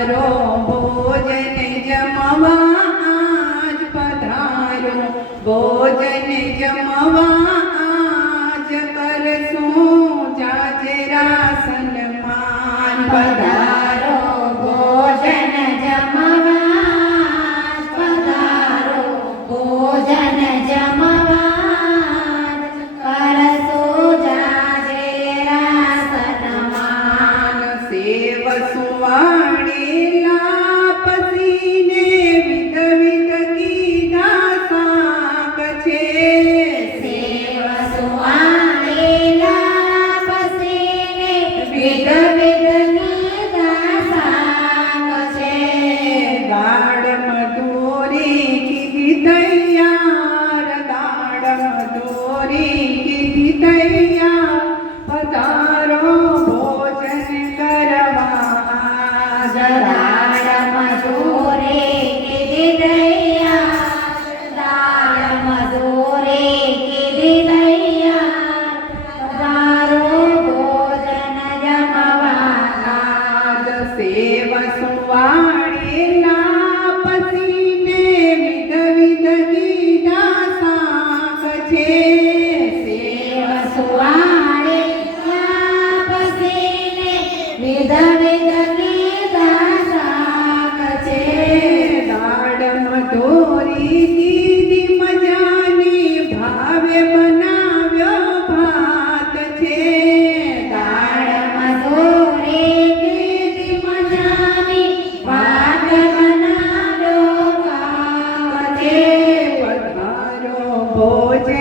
પધારો ભોજન જમવા આજ પધારો. ભોજન જમવા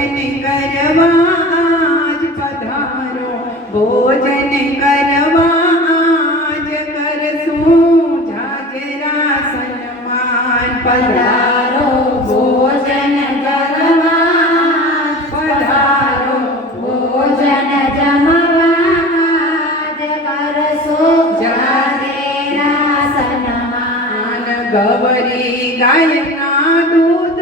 ભોજન કરવા આજ પધારો, ભોજન કરવા આજ કરશું, જાજરા સન્માન પધારો, ભોજન કરવા પધારો, ભોજન જમવા કરશું, જાજરા સન્માન. ગવરી ગાયના દૂધ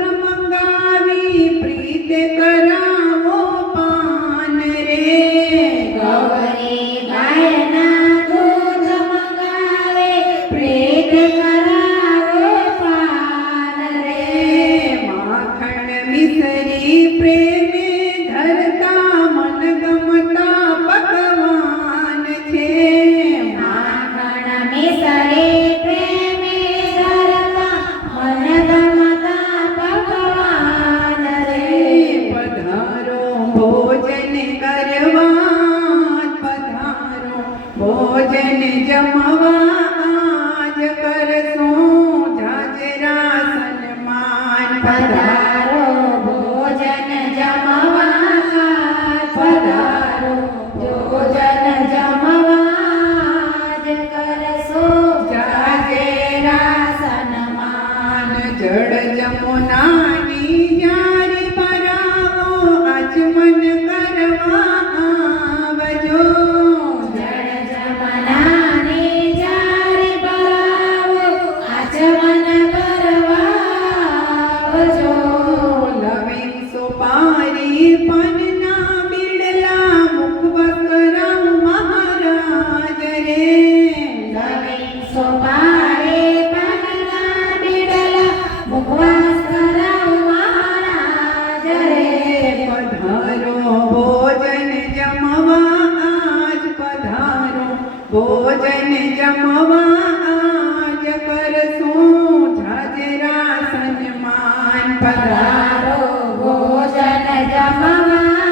ભોજન જમવા આજ પરસું જાજરા સન્માન પધારો. ભોજન જમવા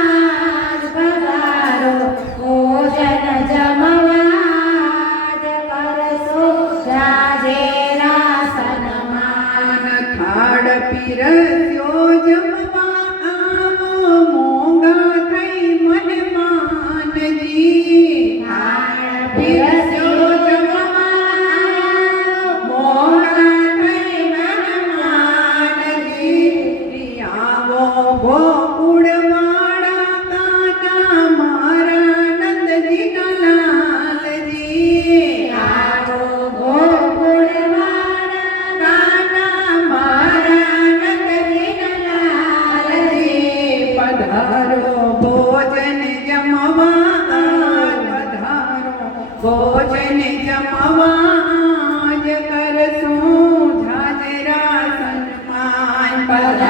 પધારો. ભોજન જમવા પરસું રાજેરા સન્માન. ખાડ પીરસ્યો જમવા પધારો ભોજન જમવા પધારો ભોજન જમવા કરશું ઝાજરા સન્માન પધારો